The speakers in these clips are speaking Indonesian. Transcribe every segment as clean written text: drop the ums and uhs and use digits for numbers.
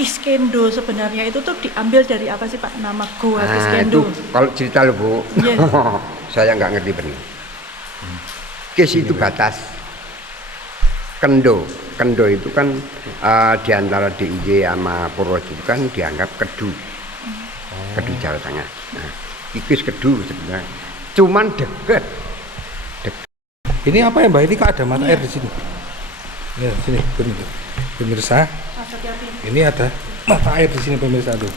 Kiskendo sebenarnya itu tuh diambil dari apa sih Pak nama Goa Kiskendo? Itu kalau cerita loh Bu, saya nggak ngerti benar. Kis itu batas, kendo itu kan di antara DIY sama Purworejo itu kan dianggap kedu Jawa Tengah. Nah, kis kedu sebenarnya, cuman deket. Ini apa ya Mbak? Ini kok ada mata air di sini? Ya sini, pemirsa. Ini ada mata air di sini pemirsa tuh.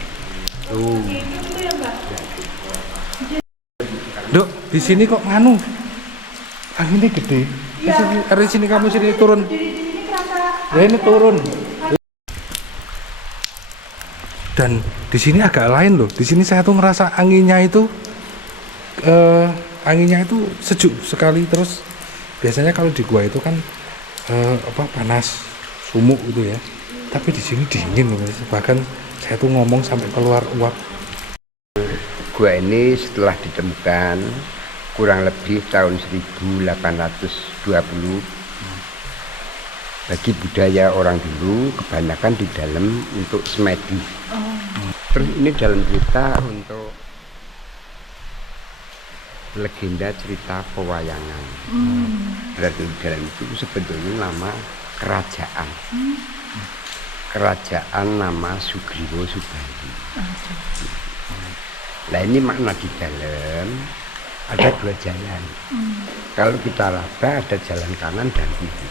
Dok, di sini kok nganu? Anginnya gede. Di sini kamu sini turun. Ya ini turun. Dan di sini agak lain loh. Di sini saya tuh ngerasa anginnya itu sejuk sekali. Terus biasanya kalau di gua itu kan panas, sumuk gitu ya. Tapi di sini dingin loh. Bahkan saya tuh ngomong sampai keluar uap. Gua ini setelah ditemukan kurang lebih tahun 1820 bagi budaya orang dulu kebanyakan di dalam untuk semedi. Terus ini dalam cerita untuk legenda cerita pewayangan. Berarti di dalam itu sebetulnya nama kerajaan. Kerajaan nama Sugriwo Subandi. Nah ini makna di dalam ada dua jalan. Kalau kita raba ada jalan kanan dan kiri.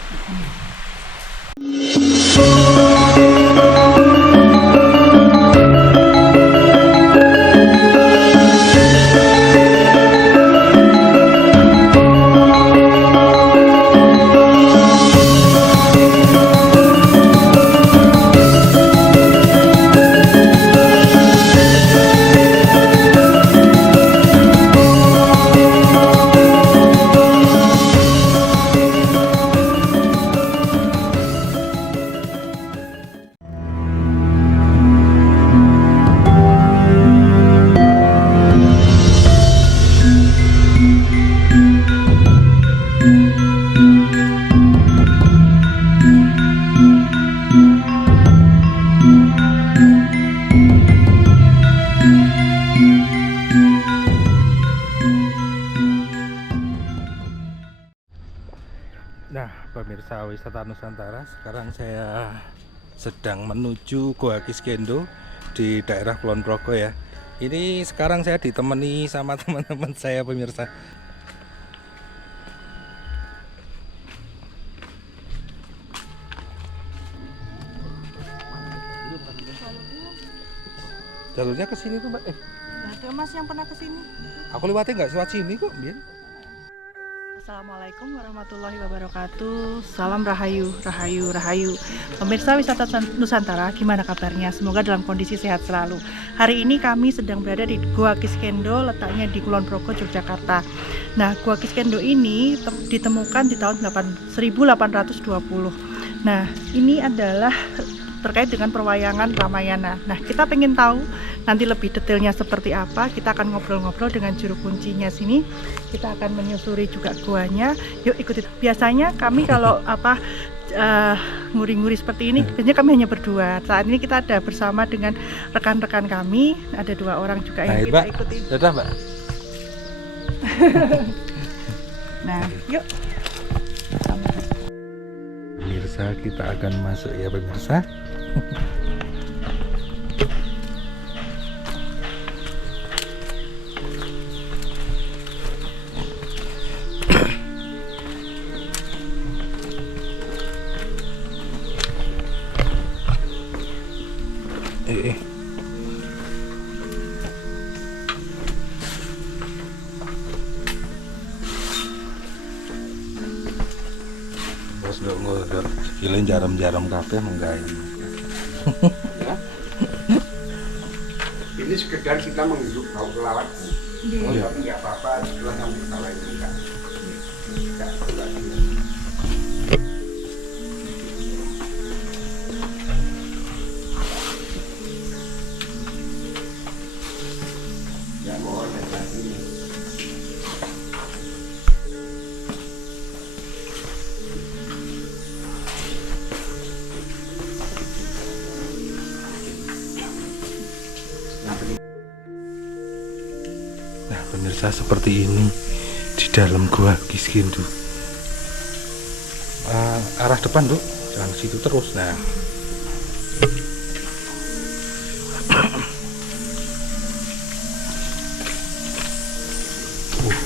Nah, pemirsa wisata Nusantara, sekarang saya sedang menuju Goa Kiskendo di daerah Kulon Progo ya. Ini sekarang saya ditemani sama teman-teman saya pemirsa. Jalurnya ke sini tuh Mbak. Ada Mas yang pernah ke sini? Aku lewatnya nggak lewat sini kok, Bien. Assalamualaikum warahmatullahi wabarakatuh. Salam rahayu, rahayu, rahayu. Pemirsa wisata Nusantara, gimana kabarnya? Semoga dalam kondisi sehat selalu. Hari ini kami sedang berada di Goa Kiskendo, letaknya di Kulon Progo, Yogyakarta. Nah, Goa Kiskendo ini ditemukan di tahun 1820. Nah, ini adalah terkait dengan perwayangan Ramayana. Nah, kita pengen tahu nanti lebih detailnya seperti apa. Kita akan ngobrol-ngobrol dengan juru kuncinya sini. Kita akan menyusuri juga goanya. Yuk ikuti. Biasanya kami kalau nguri-nguri seperti ini, biasanya kami hanya berdua. Saat ini kita ada bersama dengan rekan-rekan kami. Ada 2 orang juga yang kita ikuti. Dadah Mbak. Nah, yuk. Pemirsa, kita akan masuk ya pemirsa. Bos dong, kalian jaram-jaram kafe menggain. Ya. Ini sekedar kita menghirup bau kelawat. Oh ya, nggak apa-apa setelah kamu ketawa itu enggak. Ya mohon hati-hati. pemirsa, seperti ini di dalam gua Kiskindou. Arah depan tuh, jangan situ terus. Nah,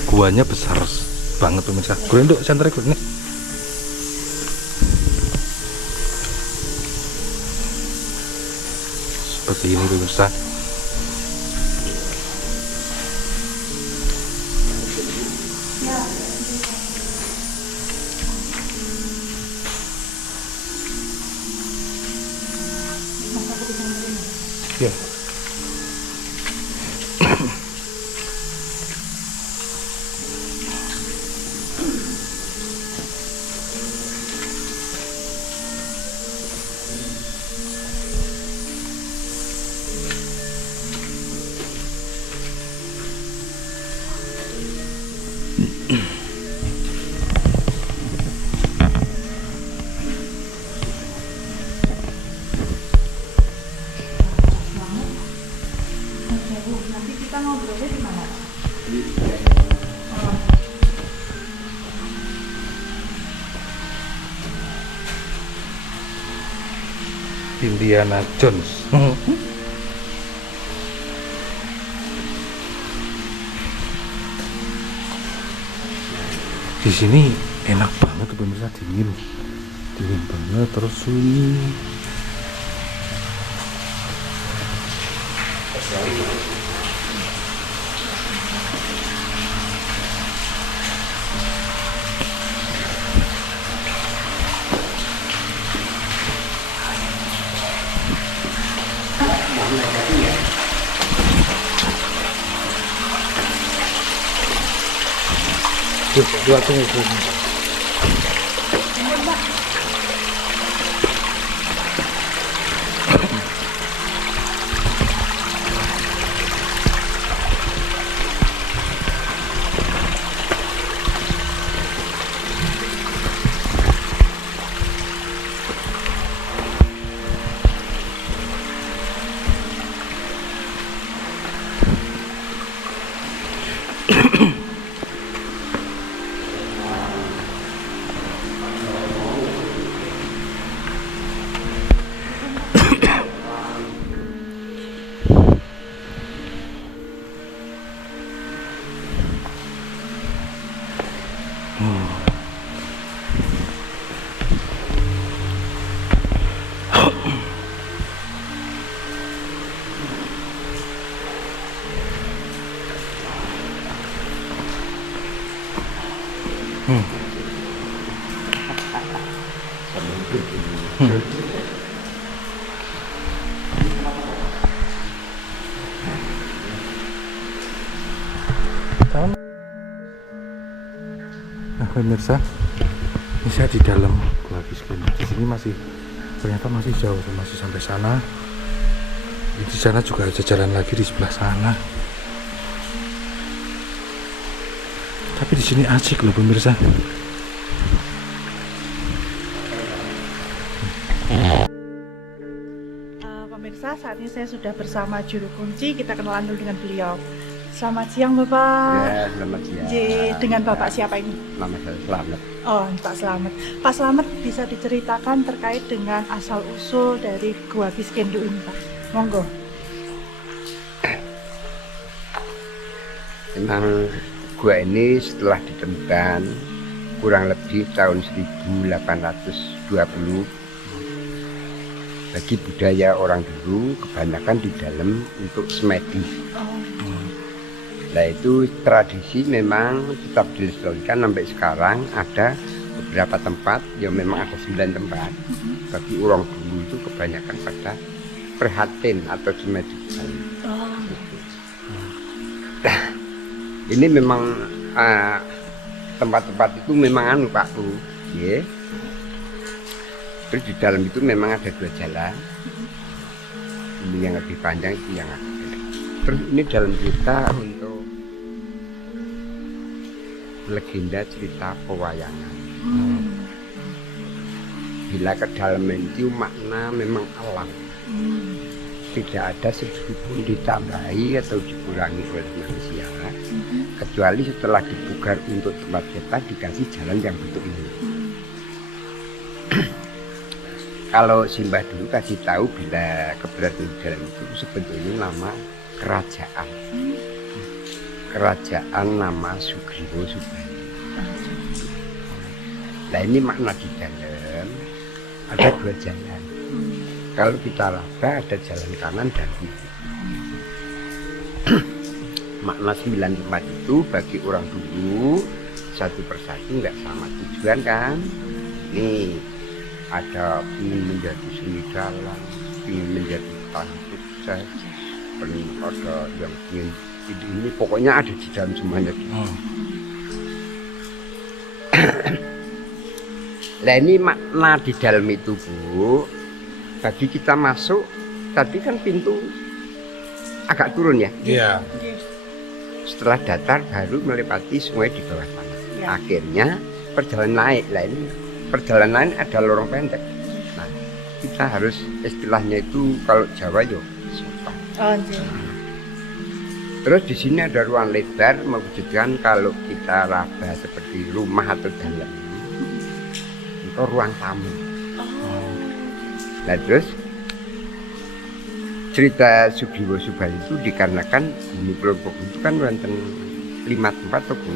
guanya besar banget pemirsa. Gue untuk center ikut nih. Seperti ini pemirsa. Ya. Nanti kita ngobrolnya di mana? Indiana Jones. Di sini enak banget tuh pemirsa, dingin banget, terus sunyi. Dua tunggu. Nah pemirsa, ini saya di dalam Gua Kiskindou. Di sini masih ternyata masih jauh, masih sampai sana. Di sana juga ada jalan lagi di sebelah sana. Tapi di sini asik loh pemirsa. Pemirsa, saat ini saya sudah bersama juru kunci. Kita kenalan dulu dengan beliau. Selamat siang Bapak. Ya, selamat siang. Dengan Bapak siapa ini? Nama saya Slamet. Oh, Pak Slamet. Pak Slamet, bisa diceritakan terkait dengan asal usul dari Gua Kiskindou ini, Pak? Monggo. Memang gua ini setelah ditemukan kurang lebih tahun 1820. Bagi budaya orang dulu kebanyakan di dalam untuk semedi. Nah itu tradisi memang tetap dilestarikan sampai sekarang. Ada beberapa tempat, ya memang ada 9 tempat. Tapi orang dulu itu kebanyakan pada prihatin atau semedi. Ini memang tempat-tempat itu memang anu Pak Bu, ya. Terus di dalam itu memang ada 2 jalan. Ini yang lebih panjang, itu yang agak pendek. Terus ini dalam cerita untuk legenda cerita pewayangan. Bila ke dalam itu makna memang alam. tidak ada sedikit pun ditambahi atau dikurangi oleh manusia, kecuali setelah dipugar untuk tempat setan dikasih jalan yang bentuk ini. Kalau Simbah dulu kasih tahu bila keberadaan jalan itu sebetulnya nama kerajaan. Kerajaan nama Sugriwo Subali. Nah ini makna di dalam ada dua jalan. Kalau kita raba ada jalan kanan dan kiri. Makna 9 tempat itu bagi orang dulu satu persatu nggak sama tujuan kan. Nih ada ingin menjadi seni dalang, ingin menjadi petani sukses, ada yang ingin ini pokoknya ada di dalam semuanya. Nah ini makna di dalam itu Bu, bagi kita masuk tadi kan pintu agak turun ya. Iya. Setelah datar baru melewati sungai di bawah sana. Ya. Akhirnya perjalanan naik. Lah ini perjalanan ada lorong pendek. Nah kita harus istilahnya itu kalau Jawa yo sopan. Terus di sini ada ruang lebar mewujudkan kalau kita raba seperti rumah atau dalam itu ruang tamu. Nah terus cerita Sugriwo Subali itu dikarenakan bumi Kelompok itu kan wonten 5 tempat tuh Bu.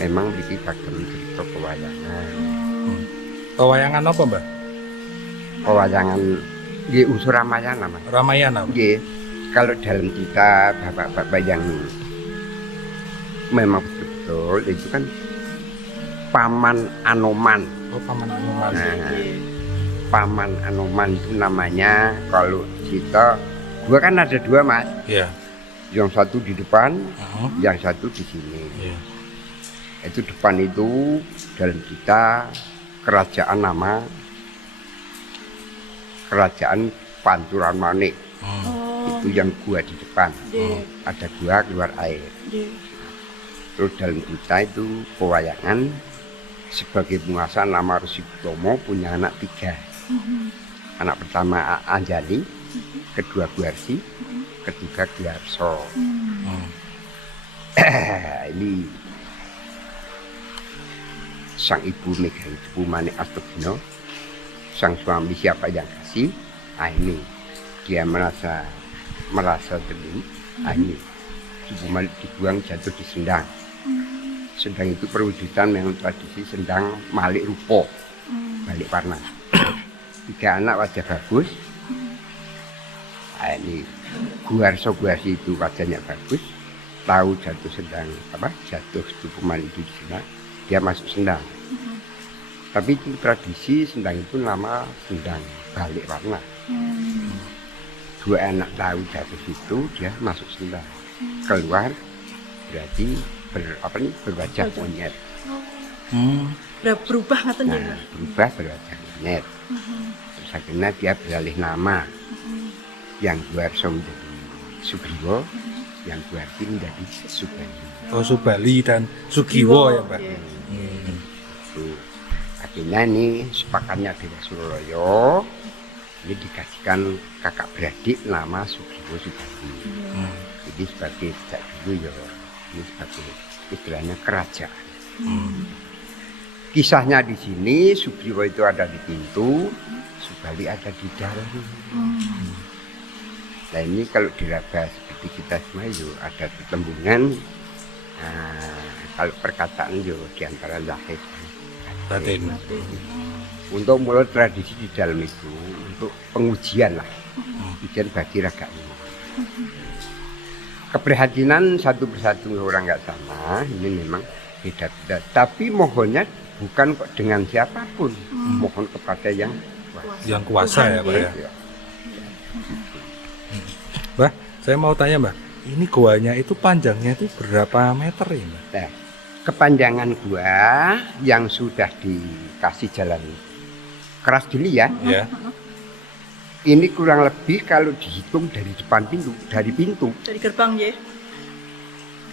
Memang memiliki bagam cerita pewayangan. Pewayangan apa Mbak? Pewayangan nggih unsur Ramayana Mas. Ramayana. Nggih. Kalau dalam kita bapak-bapak yang memang betul-betul itu kan Paman Anoman. Oh, Paman Anoman. Nah, Paman Anoman itu namanya kalau kita gua kan ada 2 Mas. Iya. Yang satu di depan, yang satu di sini. Iya. Itu depan itu dalam kita kerajaan nama Kerajaan Pancuran Manik. Itu yang gua di depan. Ada gua keluar air. Terus dalam kita itu pewayangan sebagai penguasa nama Resi Utomo punya anak 3. Anak pertama Anjani, kedua Guarsi, ketiga Guarso. Ini sang ibu Megawati Manik Astagina, sang suami siapa yang kasih, ini dia merasa teling, ini Ibu Manik dibuang jatuh di Sendang. Sendang itu perwujudan memang tradisi Sendang Malik Rupo, balik warna. 3 anak wajah bagus. Ini Guarso Guarsi itu wajahnya bagus. Tahu jatuh Sendang jatuh Ibu Manik itu di Sendang, dia masuk Sendang. Tapi itu tradisi Sendang itu nama Sendang balik warna. 2 anak tahu jatuh situ dia masuk Sendang. Keluar berarti berwajah monyet. Berubah ngaten ya. Nah, berubah berwajah monyet. Terus akhirnya dia beralih nama. Yang Guarso menjadi Sugriwo, yang Guarsi menjadi Subali. Oh, Subali dan Sugiwo ya Mbak. Tuh. Akhirnya ini sepakatnya Dewa Suraloyo ini dikasihkan kakak beradik nama Sugriwo Subali. Jadi sebagai sejak dulu ya ini sebagai istilahnya kerajaan. Kisahnya di sini Sugriwo itu ada di pintu, Subali ada di dalam. Nah ini kalau diraba seperti kita semua itu ada pertembungan. Kalau perkataan yo diantara lahir Batin. Untuk mulai tradisi di dalam itu untuk pengujian lah, ujian bagi raga ini. Keprihatinan satu persatu orang nggak sama, ini memang beda-beda. Tapi mohonnya bukan kok dengan siapapun, mohon kepada yang kuasa ya Mbak ya. Mbak, saya mau tanya Mbak, ini goanya itu panjangnya itu berapa meter ya Mbak? Nah, kepanjangan gua yang sudah dikasih jalan keras dulu ya. Ya. Ini kurang lebih kalau dihitung dari depan pintu, dari Dari gerbang ya.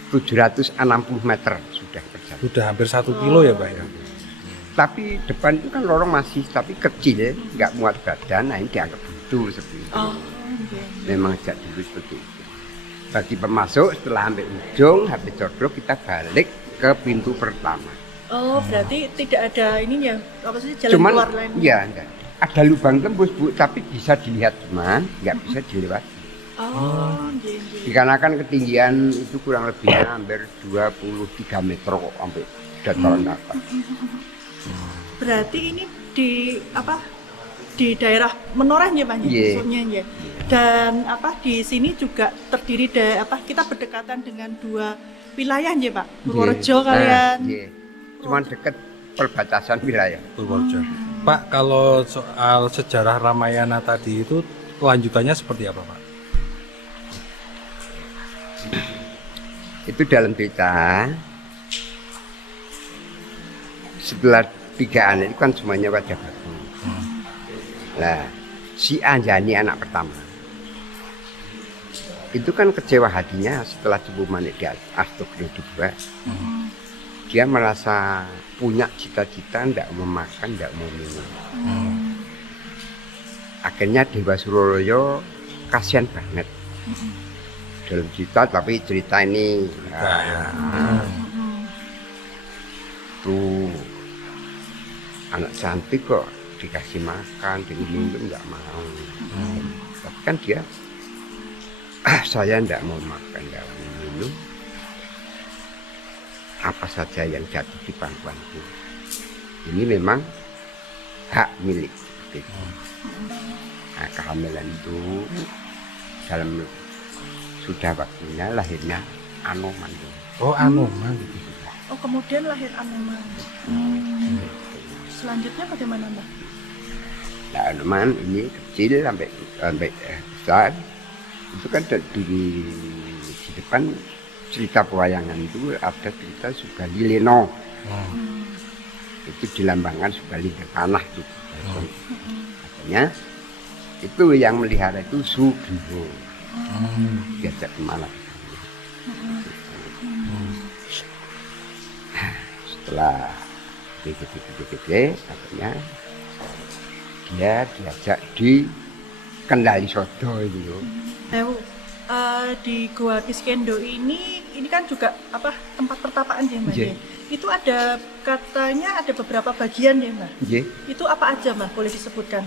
760 meter sudah berjalan. Sudah hampir 1 kilo ya Mbak ya. Tapi depan itu kan lorong masih tapi kecil, nggak muat badan, nah ini dianggap betul seperti itu. Memang sejak dulu seperti itu. Bagi pemasuk setelah sampai ujung habis codrok kita balik ke pintu pertama. Oh, berarti tidak ada ininya, apa sih, jalan Cuman keluar lain? ya enggak. Ada lubang tembus Bu, tapi bisa dilihat cuman nggak bisa dilewati. Oh, iya. Dikarenakan ketinggian itu kurang lebihnya hampir 23 meter kok sampai dataran atas. Berarti ini di apa? Di daerah Menoreh ya Pak? Iya. Maksudnya ya. Dan apa di sini juga terdiri dari apa? Kita berdekatan dengan dua wilayah ya Pak. Purworejo kalian. Iya. Cuman deket perbatasan wilayah. Purworejo. Pak, kalau soal sejarah Ramayana tadi itu kelanjutannya seperti apa Pak? Itu dalam cerita setelah 3 anak itu kan semuanya wajah batu. Nah, si Anjani anak pertama itu kan kecewa hatinya setelah Cepu Manik di Astagfirullah juga. Dia merasa punya cita-cita tidak mau makan, tidak mau minum. Akhirnya Dewa Suroloyo kasihan banget dalam cerita, tapi cerita ini tuh anak cantik kok dikasih makan, diminum nggak mau. Tapi kan dia, saya nggak mau makan, nggak mau minum. Apa saja yang jatuh di pangkuanku, ini memang hak milik. Nah, kehamilan itu dalam sudah waktunya lahirnya Anoman. Oh, Anoman. Oh, kemudian lahir Anoman. Selanjutnya bagaimana Mbak? Nah, Anoman ini kecil sampai besar. Itu kan di depan cerita pewayangan itu ada cerita Subali Leno. Itu dilambangkan Subali berpanah tuh. Katanya itu yang melihara itu Sugriwo. Diajak kemana? Setelah gede, katanya dia diajak di Kendali Sodo itu. Di Gua Kiskendo ini kan juga apa tempat pertapaan ya Mbak? Iya. Itu ada katanya ada beberapa bagian ya Mbak? Iya. Itu apa aja Mbak? Boleh disebutkan?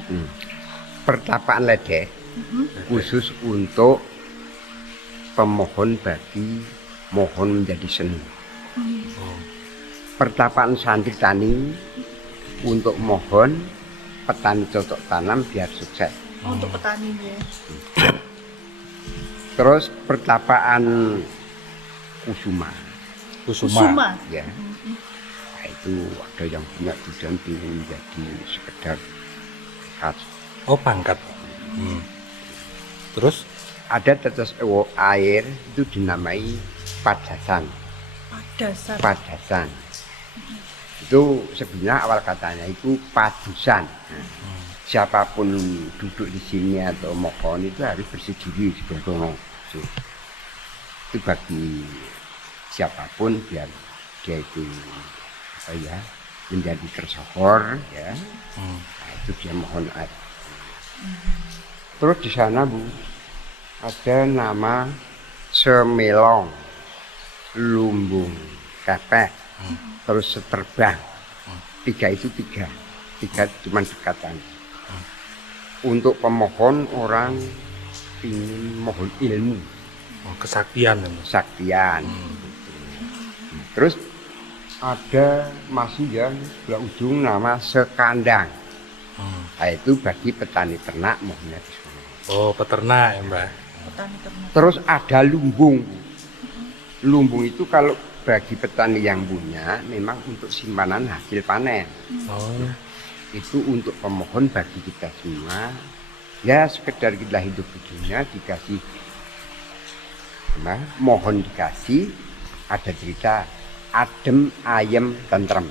Pertapaan ledek khusus untuk pemohon bagi mohon menjadi seni. Pertapaan santri tani untuk mohon petani cocok tanam biar sukses. Untuk petani ya. Terus pertapaan kusuma. Kusuma. Ya. Nah, itu ada yang punya tujuan ingin menjadi sekedar khas. Oh, pangkat. Terus Ada tetes air itu dinamai Padasan. Padasan. Itu sebenarnya awal katanya itu padusan. Siapapun duduk di sini atau mohon itu harus bersih diri sebetulnya. Itu bagi siapapun biar dia itu apa ya menjadi tersohor ya. Nah, itu dia mohon air. Terus di sana Bu ada nama Semelong, Lumbung, Kepek, terus Seterbang. Tiga cuma dekatan. Untuk pemohon orang ingin mohon ilmu, kesaktian. Terus ada masih yang sebelah ujung nama Sekandang. Nah, itu bagi petani ternak mohonnya di sana. Oh, peternak ya Mbak. Petani ternak. Terus ada lumbung. Lumbung itu kalau bagi petani yang punya memang untuk simpanan hasil panen. Oh. Itu untuk pemohon bagi kita semua. Ya sekedar kita hidup di dunia dikasih mohon dikasih ada cerita adem, ayem, tentrem.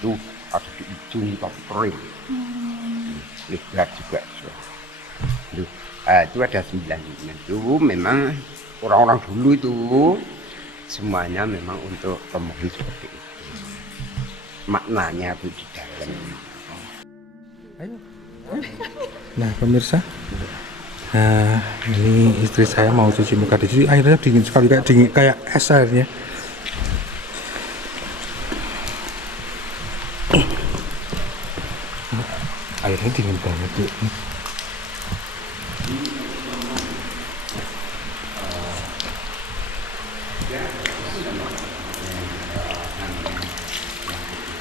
Itu ada di ujung tapi kering. Lebar juga. Itu ada 9 itu memang orang-orang dulu itu semuanya memang untuk pemohon seperti itu. Maknanya itu di dalam. Nah pemirsa, Nah, ini istri saya mau cuci muka di sini. Airnya dingin sekali, kayak dingin kayak es airnya. Airnya dingin banget, Bu.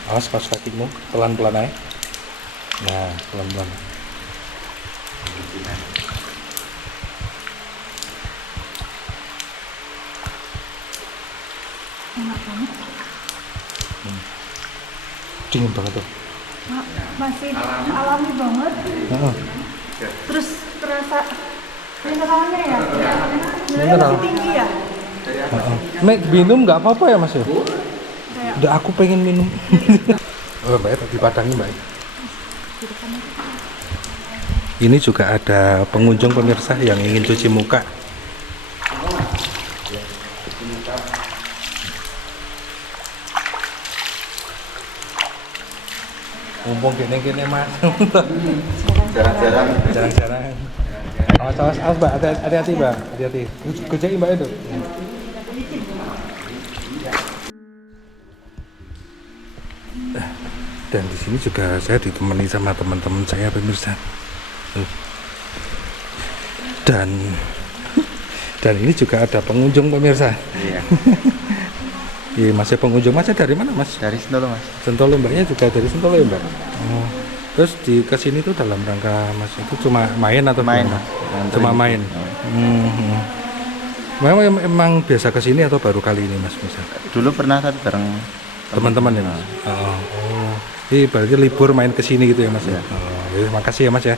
Awas kaos kakimu, pelan-pelan aja. Nah, pelan-pelan. Enak banget. Dingin banget tuh. Masih alami banget. Heeh. Terus terasa mineralnya ya. Mineralnya Mineral. masih tinggi ya. Heeh. Mek minum nggak apa-apa ya Mas ya? Kayak Udah aku pengen minum. Oh, Mbak, tadi padangnya Mbak. Ini juga ada pengunjung pemirsa yang ingin cuci muka. Mumpung gini-gini Mas. Jarang-jarang. Awas Mbak, hati-hati Mbak, hati-hati. Kerjain Mbak itu. Dan di sini juga saya ditemani sama teman-teman saya pemirsa. Dan ini juga ada pengunjung pemirsa. Iya. Iya, masih pengunjung. Masnya dari mana Mas? Dari Sentolo Mas. Sentolo, Mbaknya juga dari Sentolo ya Mbak? Oh. Terus di kesini tuh dalam rangka Mas itu cuma main atau Main, gimana? Mas. Cuma main. Memang biasa kesini atau baru kali ini Mas misal? Dulu pernah tadi bareng Teman-teman ya Mas? Oh. Ini berarti libur main kesini gitu ya Mas ya? Oh, ya, makasih ya Mas ya.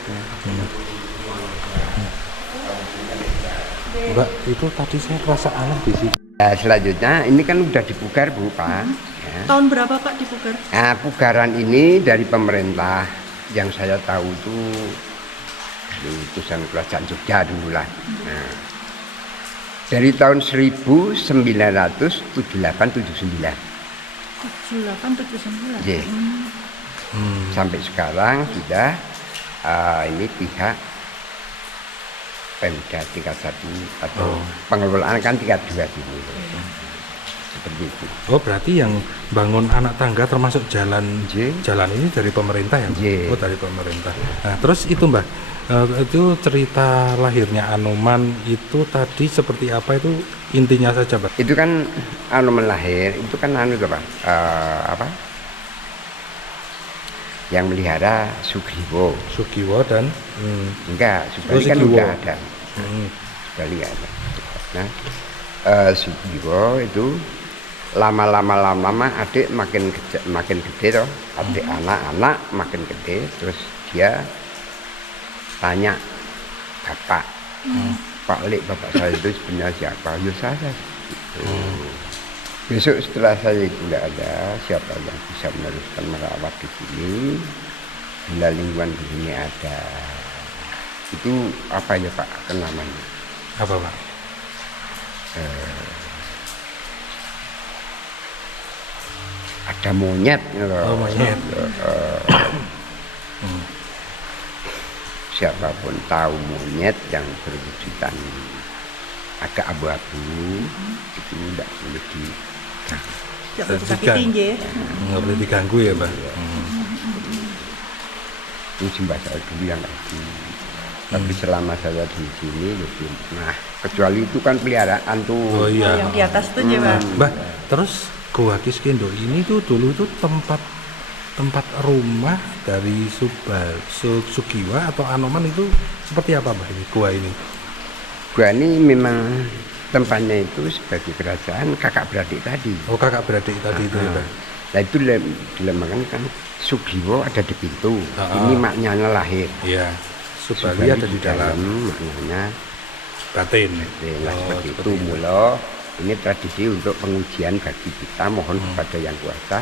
Mbak, itu tadi saya rasa aneh di sini. Nah, selanjutnya ini kan udah dipugar Bu Pak. Ya. tahun berapa Pak dipugar? Nah, pugaran ini dari pemerintah yang saya tahu itu utusan kerajaan Jogja dulu lah. Nah, dari tahun 1978-79. 7879. Iya. Sampai sekarang sudah ini pihak Pemda tingkat 1 atau pengelolaan kan tingkat 2 dulu. Seperti itu. Oh, berarti yang bangun anak tangga termasuk jalan J. jalan ini dari pemerintah ya? Mbak? J. Oh, dari pemerintah. Nah, terus itu Mbak, itu cerita lahirnya Anoman itu tadi seperti apa, itu intinya saja Mbak? Itu kan Anoman lahir, itu kan tuh Pak, apa? Yang melihara Sugriwo. Sugiwo dan Enggak, Subali kan Sugriwo. udah ada. Subali ada. Nah, Sugriwo itu lama-lama adik makin gede toh. Adik anak-anak makin gede, terus dia tanya bapak, Pak Lek, bapak saya itu sebenarnya siapa? Ya saya. Besok setelah saya itu tidak ada, siapa yang bisa meneruskan merawat di sini? Bila lingkungan di sini ada, itu apa ya Pak namanya? apa Pak? Ada monyet, Oh, monyet. Siapapun tahu monyet yang berwujudan agak abu-abu, itu tidak boleh di Jangan sakit Terdigang. tinggi ya. Nggak boleh diganggu ya Mbak? itu sembah saya dulu yang lagi. Tapi selama saya di sini belum pernah. Kecuali itu kan peliharaan tuh. Oh iya. Yang di atas tuh ya Pak. Mbak, terus Goa Kiskendo ini tuh dulu tuh tempat rumah dari Sugiwa atau Anoman itu seperti apa Mbak ini gua ini? Gua ini memang tempatnya itu sebagai kerajaan kakak beradik tadi. Oh, kakak beradik tadi itu ya Mbak? Nah itu dilemakan kan Sugriwo ada di pintu. Ah. Ini maknanya lahir. Iya. Subali ada di dalam maknanya batin. lah seperti itu. Mula ini tradisi untuk pengujian bagi kita, mohon kepada yang kuasa.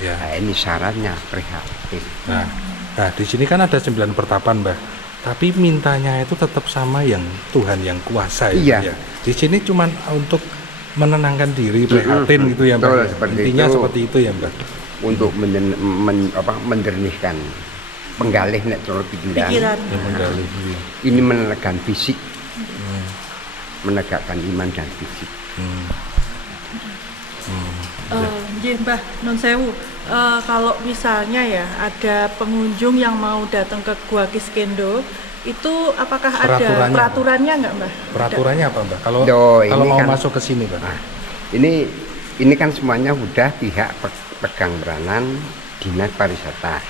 Ya. Nah, ini syaratnya prihatin. Nah, di sini kan ada 9 pertapan Mbak. Tapi mintanya itu tetap sama yang Tuhan yang kuasa itu Iya. ya. Di sini cuman untuk menenangkan diri, prihatin gitu ya Mbak. Betul, Ya? seperti Intinya itu. seperti itu ya Mbak. Untuk mendernihkan penggalih nek cara pikiran. Yang menggali. Ini menegakkan fisik, menegakkan iman dan fisik. Nggih, Mbah, nun sewu. Kalau misalnya ya ada pengunjung yang mau datang ke Gua Kiskendo, itu apakah ada peraturannya nggak, Mbah? Peraturannya apa, Mbak? Kalau Ini mau kan- masuk ke sini, Mbak. Ini kan semuanya udah pihak pegang peranan dinas pariwisata.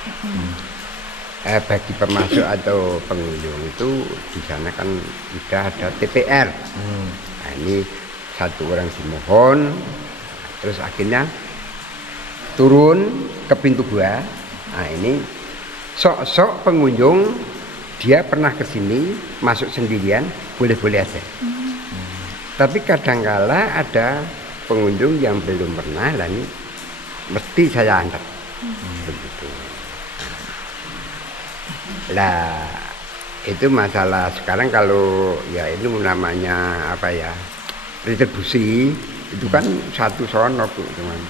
Bagi pemasok atau pengunjung itu di sana kan udah ada TPR. Nah, ini satu orang dimohon, terus akhirnya turun ke pintu gua. Nah, ini sok-sok pengunjung dia pernah ke sini masuk sendirian boleh-boleh aja. Tapi kadangkala ada pengunjung yang belum pernah, lah ini mesti saya antar. Begitu. Lah itu masalah sekarang kalau ya itu namanya apa ya, retribusi itu kan satu sono teman.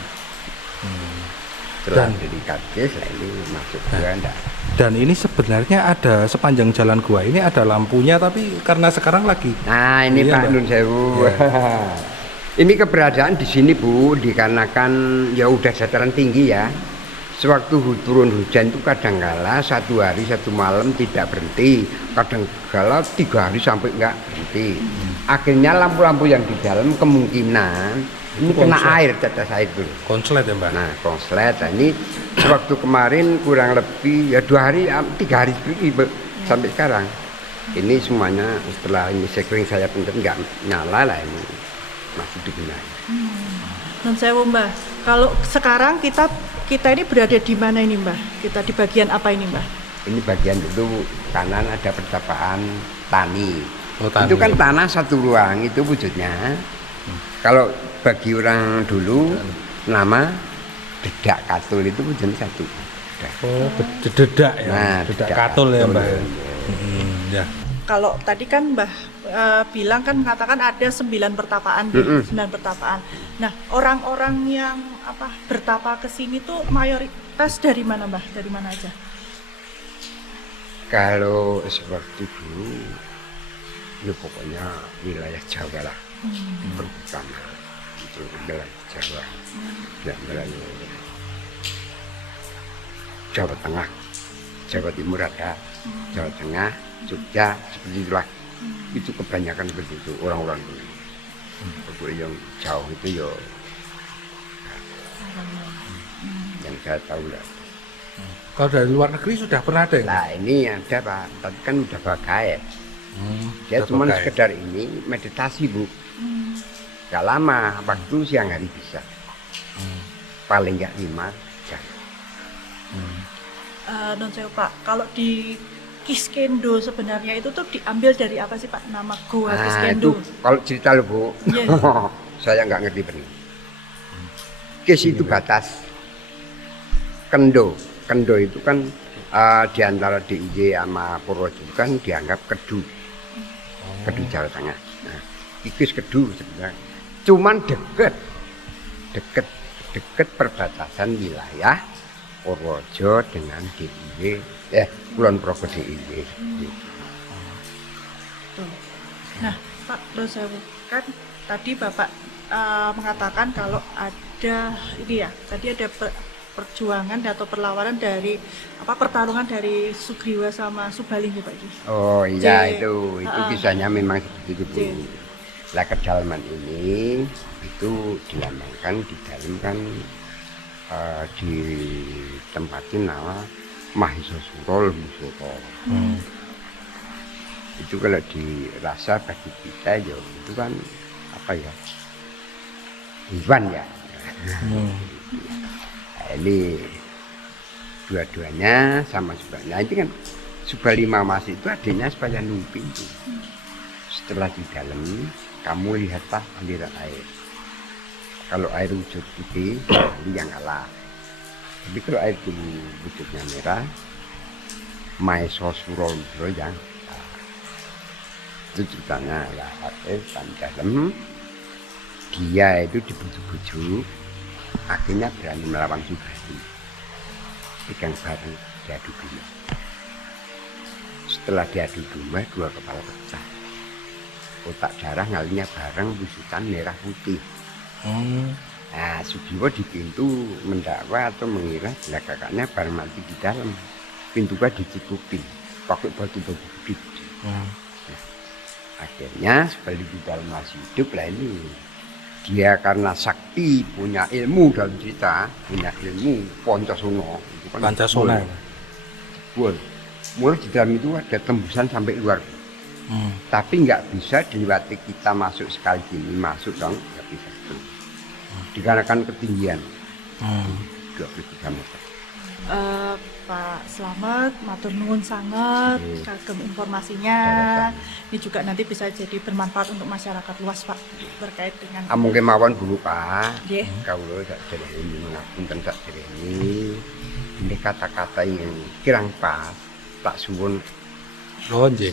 Setelah jadi kadis lah ini masuk gua enggak. Dan ini sebenarnya ada sepanjang jalan gua ini ada lampunya, tapi karena sekarang lagi. Nah ini Iya, Pak Mbak. Nun Sewu. Ini keberadaan di sini Bu dikarenakan ya udah dataran tinggi ya. Sewaktu turun hujan itu kadangkala satu hari satu malam tidak berhenti, kadangkala 3 hari sampai enggak berhenti. Akhirnya lampu-lampu yang di dalam kemungkinan ini kena Konslet. air, tetes air dulu. Konslet ya, Mbak. Nah konslet, nah, ini sewaktu kemarin kurang lebih ya 2 hari, 3 hari sampai sekarang. Ini semuanya setelah ini sekring saya punten nggak nyala lah, ini masih digunakan. Nun sewu, Mbah. Kalau sekarang kita ini berada di mana ini, Mbah? Kita di bagian apa ini, Mbah? Ini bagian itu kanan ada percapaan tani. Oh, tani. Itu kan tanah satu ruang itu wujudnya. Kalau bagi orang dulu nama dedak katul itu wujudnya satu. Dedak. Oh, dedak ya. Nah, dedak dedak katul ya, katul. Mbak. Ya. Kalau tadi kan Mbah bilang kan mengatakan ada 9 pertapaan, 9 pertapaan. Nah, orang-orang yang bertapa ke sini tuh mayoritas dari mana, Mbah? Dari mana aja? Kalau seperti dulu, ya pokoknya wilayah Jawa lah, pertama itu wilayah Jawa, dan wilayah Jawa Tengah, Jawa Timur ada, Jawa Tengah, Jogja, seperti itulah. Itu kebanyakan begitu orang-orang dulu. Untuk yang jauh itu ya, yang saya tahu lah. Kalau dari luar negeri sudah pernah ada ya? Nah ini ada Pak, tapi kan udah bagai. Dia cuma sekedar ini meditasi Bu. Gak lama, waktu siang hari bisa. Paling nggak 5 jam. Non sewu, Pak. Kalau di Kiskendo sebenarnya itu tuh diambil dari apa sih, Pak? Nama Gua Nah itu Kiskendo. kalau cerita lo Bu, Iya. saya nggak ngerti benar. Kis itu batas. Kendo itu kan di antara DIY sama Purworejo kan dianggap kedu. Kedu Jawa Tengah. Nah, Kis kedu sebenarnya. Cuman deket perbatasan wilayah Purworejo dengan DIY, Kulon Progo DIY. Nah, Pak, terus saya kan tadi Bapak mengatakan kalau ada ini ya, tadi ada perjuangan atau perlawanan dari pertarungan dari Sugriwa sama Subali nih, Pak. Oh iya J. itu kisahnya memang seperti itu Bu. J. Lah kedalaman ini itu dilambangkan di dalam kan ditempatin nama Mahisa Suro Lembu. Itu kalau dirasa bagi kita ya itu kan apa ya, hewan ya. Nah, ini dua-duanya sama Subali. Nah, itu kan Subali Mamas itu adiknya supaya Numpi itu. Setelah di dalam kamu lihatlah aliran air. Kalau air wujud putih, ini yang kalah. Tapi kalau air itu wujudnya merah, Mahisa Suro yang itu ceritanya lah. Di dalam dia itu dibujuk-bujuk, akhirnya berani melawan Subali. Pegang bareng diadu dulu. setelah diadu domba 2 kepala pecah. Kotak darah ngalinya bareng wujudan merah putih. Nah, Sugiwo di pintu mendakwa atau mengira bila kakaknya bareng mati di dalam. Pintu gua dicukupin pakai batu-batu gede. Nah, akhirnya sebalik di dalam masih hidup lah ini. Dia karena sakti, punya ilmu dalam cerita, punya ilmu Pancasona. Pancasona. Jebol. Mulai di dalam itu ada tembusan sampai luar. Tapi nggak bisa dilewati kita masuk sekali gini, masuk dong, nggak bisa. Dikarenakan ketinggian 23 meter. Pak Slamet, matur nuwun sangat kagem informasinya. Ini juga nanti bisa jadi bermanfaat untuk masyarakat luas, Pak, terkait dengan Amung kemawon dulu Pak. Nggih. Kawula sak derene ngapunten sak derene. Ini kata-kata yang kirang pas. Tak suwun Oh, nggih.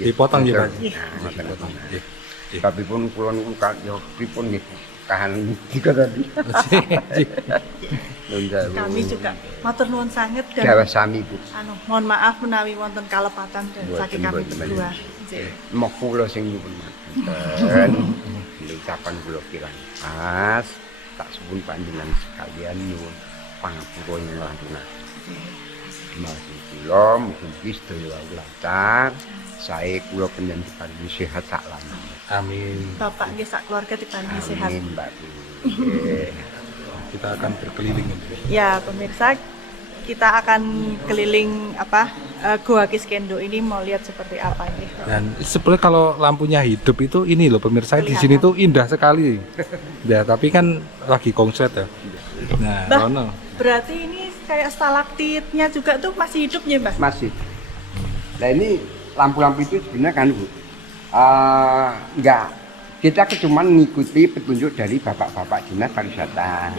Dipotong nggih, Pak. Nah, Dipotong. Nggih. tapi pun kula niku yo pripun nggih kahan tiga tadi. kami juga matur nuwun sanget Dawa dan sami Bu. mohon maaf menawi wonten kalepatan dan saking kami berdua. Mok kula sing nyuwun ngapunten. Ucapan kula kirang pas. Tak suwun panjenengan sekalian nyuwun pangapura ing lantunan. Masih kula mugi sedaya lancar. Saya kula panjenengan paringi sehat sak lama. Amin. Bapak nggih sak keluarga diparingi sehat. Amin Mbak. Kita akan berkeliling. Ya, pemirsa, kita akan keliling Goa Kiskendo ini mau lihat seperti apa nih. Dan sebenarnya kalau lampunya hidup itu ini loh pemirsa, di sini tuh indah sekali. Ya, tapi kan lagi konslet ya. Nah, Bah, Rono. berarti ini kayak stalaktitnya juga tuh masih hidup ya, Mbak? Masih. Nah ini lampu-lampu itu sebenarnya kan Bu, enggak, kita cuma mengikuti petunjuk dari bapak-bapak dinas pariwisata.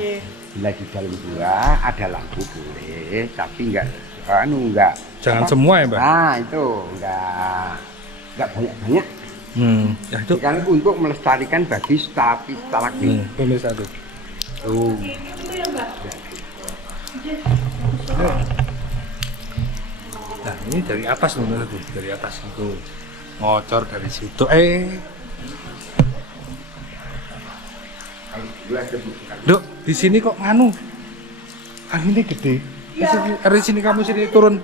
Bila di dalam gua ada lampu boleh, tapi enggak Jangan semua ya, Mbak? Nah itu enggak banyak-banyak. Ya itu Kan untuk melestarikan bagi stalaktit. pemirsa tuh. Tuh. Nah, ini dari atas loh, tuh, dari atas itu. Ngocor dari situ. Dok, di sini kok nganu? Anginnya gede. Dari sini kamu sini turun.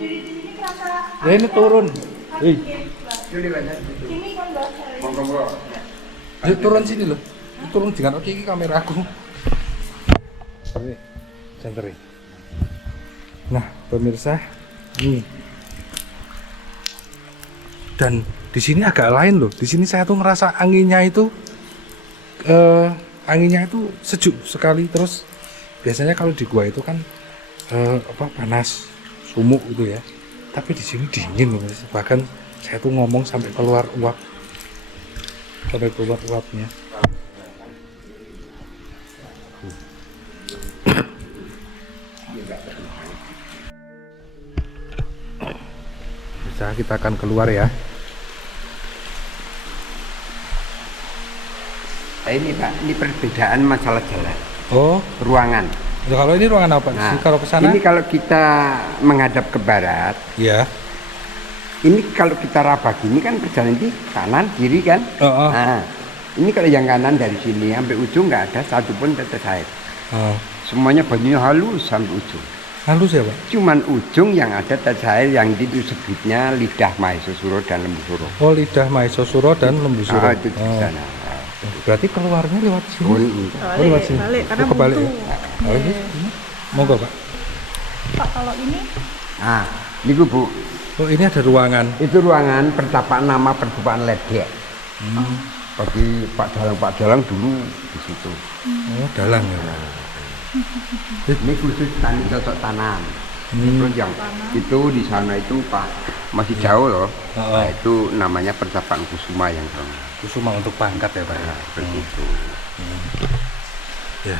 Ya ini turun. Ayo turun sini loh. Turun dengan oke ini kameraku. Ini senterin. Nah, pemirsa, ini. Dan di sini agak lain loh. Di sini saya tuh ngerasa anginnya itu sejuk sekali. Terus biasanya kalau di gua itu kan panas, sumuk gitu ya. Tapi di sini dingin loh. Bahkan saya tuh ngomong sampai keluar uap. Sampai keluar uapnya. Bisa kita akan keluar ya. Nah, ini Pak, ini perbedaan masalah jalan. Oh, Ruangan. ya kalau ini ruangan apa? Nah, Kalau ke sana? ini kalau kita menghadap ke barat, Ya. ini kalau kita rabah gini kan perjalanan di kanan kiri kan. Oh. Nah, ini kalau yang kanan dari sini sampai ujung nggak ada satupun tetes air. Oh. Semuanya banyunya halus sampai ujung. Halus ya, Pak? Cuman ujung yang ada tetes air yang itu sebutnya lidah Mahesasura dan Lembusura. Oh, lidah Mahesasura dan Lembusura. Itu di sana. Berarti keluarnya lewat sini. Balik karena kebalik buntu. ya? Balik ya? Monggo, Pak. Pak, kalau ini Nah, ini Bu. Oh, ini ada ruangan. Itu ruangan pertapaan nama pertapaan Ledek. Bagi Pak Dalang dulu di situ. Oh, dalang ya. Ini khusus tani cocok tanam. Terus yang itu di sana itu Pak masih jauh loh. Nah, itu namanya pertapaan Kusuma yang sama. Kusuma untuk pangkat ya, Pak. Nah, seperti itu. Ya.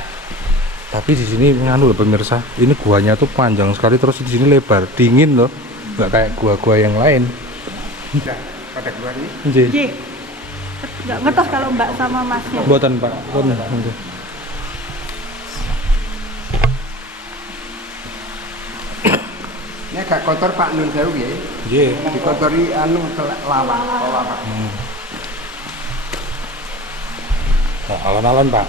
Tapi di sini nganu loh pemirsa. Ini guanya tuh panjang sekali terus di sini lebar, dingin loh. Nggak kayak gua-gua yang lain. Sudah pada keluar nih. Nggih. J. Nggak ngertos kalau Mbak sama Masnya. Buatan, Pak. Monggo. Ini Ini agak kotor Pak Nur Jauh ya. Nggih. Dikotori anu lawak. Nah, alon-alon, Pak.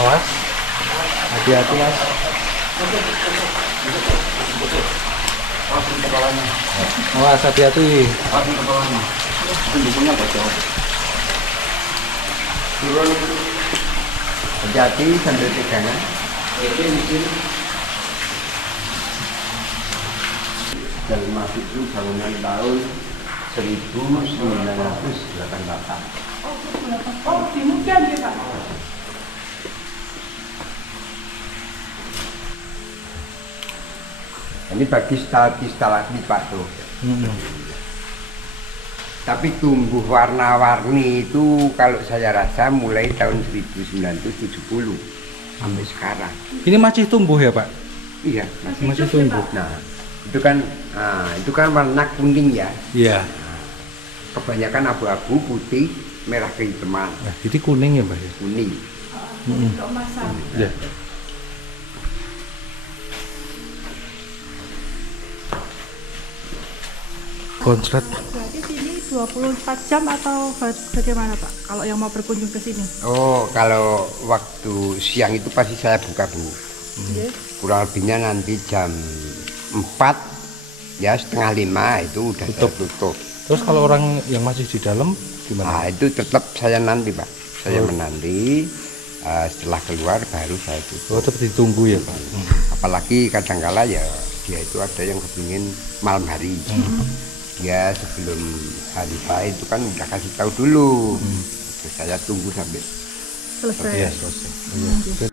Awas. Hati-hati, Mas. Awas, hati-hati. Turun. Hati-hati sambil pegangan. Dalmas itu bangunan tahun 1988. Oh, dimungkinkan ya Pak? Ini bagi stalagmit Pak tuh. Tapi tumbuh warna-warni itu kalau saya rasa mulai tahun 1970 sampai sekarang. Ini masih tumbuh ya, Pak? Iya, Masih tumbuh. Nah, itu kan warna kuning ya. Iya. Kebanyakan abu-abu, putih, merah kehitaman, Nah, jadi kuning ya, Pak ya? kuning. Untuk masak. Iya. Konslet. Berarti sini 24 jam atau bagaimana Pak? Kalau yang mau berkunjung ke sini? Oh, kalau waktu siang itu pasti saya buka Bu. Iya. Kurang lebihnya nanti jam 4 ya setengah 5 itu udah saya tutup. Terus kalau orang yang masih di dalam gimana? Nah, itu tetap saya nanti Pak. Saya menanti setelah keluar baru saya Oh, tutup. tetap ditunggu ya, Pak. Apalagi kadangkala ya dia itu ada yang kepingin malam hari. Ya sebelum hari H itu kan udah kasih tahu dulu. Terus saya tunggu sampai Selesai. Iya, selesai. Iya.